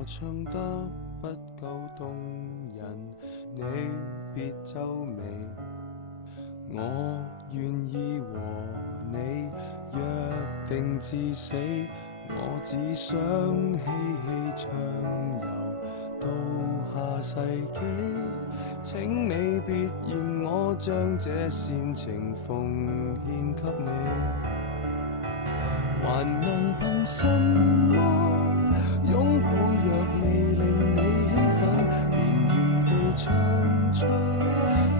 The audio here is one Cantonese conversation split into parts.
我唱得不夠動人，你別皺眉。我願意和你約定至死，我只想嬉戲暢遊到下世紀。請你別嫌我將這煽情奉獻給你，還能憑什麼擁抱若未令你興奮，便宜地唱出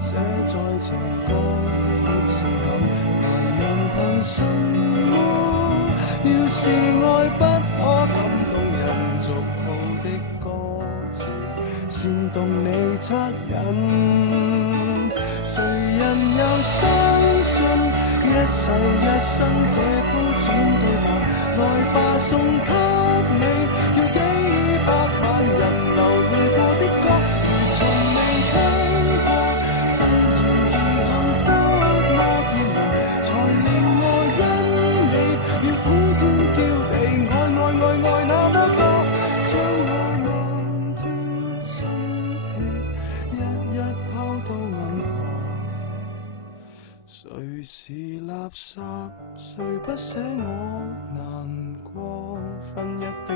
寫在情歌的性感，還能憑什麼要是愛不可感動人俗套的歌詞煽動你惻隱，誰人又相信一世一生這膚淺對白？來吧送給你，叫幾百萬人流淚過的歌，如從未聽過。誓言如幸福摩天輪，才令我因你要呼天叫地，愛那麼多，將我漫天心血一一拋到銀河。誰是垃圾？誰不捨我難過？分一丁。